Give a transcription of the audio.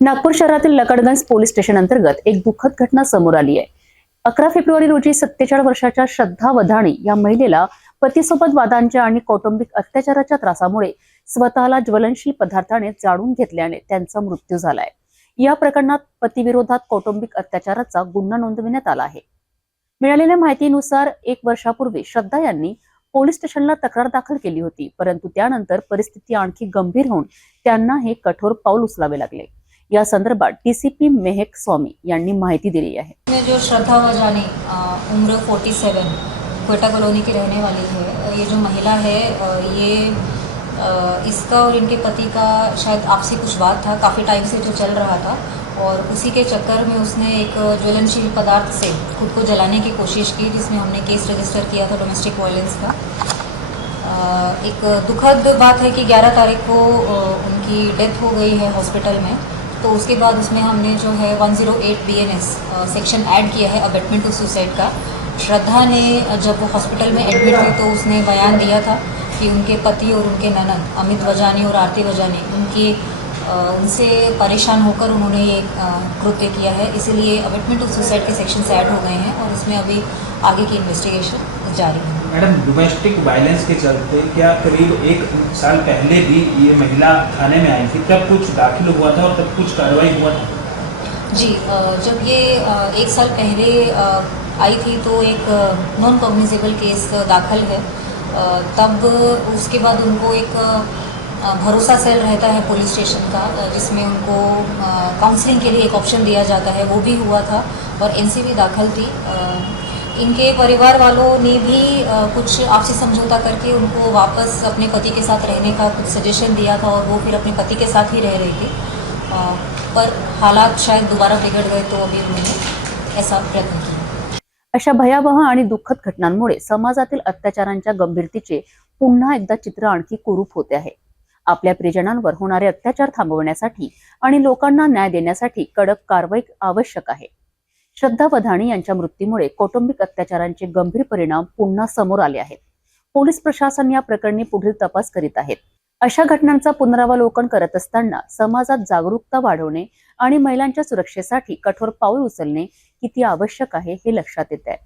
नागपूर शहरातील Lakadganj police station अंतर्गत एक दुःखद घटना समोर आली आहे. अकरा फेब्रुवारी रोजी सत्तेचाळीस वर्षाच्या श्रद्धा वधाणी या महिलेला पतीसोबत वादांच्या आणि कौटुंबिक अत्याचाराच्या त्रासामुळे स्वतःला ज्वलनशील पदार्थाने जाळून घेतल्याने त्यांचा मृत्यू झालाय. या प्रकरणात पतीविरोधात कौटुंबिक अत्याचाराचा गुन्हा नोंदविण्यात आला आहे. मिळालेल्या माहितीनुसार एक वर्षापूर्वी श्रद्धा यांनी पोलीस स्टेशनला तक्रार दाखल केली होती परंतु त्यानंतर परिस्थिती आणखी गंभीर होऊन त्यांना हे कठोर पाऊल उचलावे लागले. या संदर्भात टीसीपी मेहक स्वामी यांनी माहिती दिली आहे. जो श्रद्धा वजानी उम्र 47 कोयटा कॉलोनी की रहने वाली है ये जो महिला है ये इसका और इनके पति का शायद आपसी कुछ बात था, काफ़ी टाइम से जो चल रहा था और उसी के चक्कर में उसने एक ज्वलनशील पदार्थ से खुद को जलाने की कोशिश की, जिसमें हमने केस रजिस्टर किया था डोमेस्टिक वायलेंस का। एक दुखद बात है कि 11 तारीख को उनकी डेथ हो गई है हॉस्पिटल में। तो उसके बाद उसमें हमने जो है 108 बीएनएस सेक्शन ऐड किया है अबेटमेंट टू सुसाइड का। श्रद्धा ने जब वो हॉस्पिटल में एडमिट हुई तो उसने बयान दिया था कि उनके पति और उनके ननद, अमित वजानी और आरती वजानी उनकी उनसे परेशान होकर उन्होंने ये कृत्य किया है। इसीलिए अबेटमेंट टू सुसाइड के सेक्शन ऐड हो गए हैं और इसमें अभी आगे की इन्वेस्टिगेशन जारी है। मैडम डोमेस्टिक वायलेंस के चलते क्या करीब एक साल पहले भी ये महिला थाने में आई थी? तब कुछ दाखिल हुआ था और तब कुछ कार्रवाई हुआ था? जी जब ये एक साल पहले आई थी तो एक नॉन कॉग्निजेबल केस दाखिल है। तब उसके बाद उनको एक भरोसा सेल रहता है पुलिस स्टेशन का जिसमें उनको काउंसलिंग के लिए एक ऑप्शन दिया जाता है, वो भी हुआ था और एनसीबी दाखिल थी। इनके परिवार वालों ने भी कुछ आपसी समझौता करके उनको वापस अपने पति के साथ रहने का कुछ सजेशन दिया था और वो फिर अपने पति के साथ ही रह रही थी। पर हालात शायद दोबारा बिगड़ गए तो अभी उन्होंने ऐसा प्रयत्न किया। अशा भयावह आणि दुःखद घटनांमुळे समाजातील अत्याचारांच्या गंभीरतेचे पुन्हा एकदा चित्र आणखी कुरूप होते आहे. आपल्या प्रियजनांवर होणारे अत्याचार थांबवण्यासाठी आणि लोकांना न्याय देण्यासाठी कडक कारवाई आवश्यक आहे. श्रद्धा वधाणी यांच्या मृत्यूमुळे कौटुंबिक अत्याचारांचे गंभीर परिणाम पुन्हा समोर आले आहेत. पोलीस प्रशासन या प्रकरणी पुढील तपास करीत आहेत. अशा घटनांचा पुनरावलोकन करत असताना समाजात जागरूकता वाढवणे आणि महिलांच्या सुरक्षेसाठी कठोर पाऊल उचलणे किती आवश्यक आहे हे लक्षात येत आहे.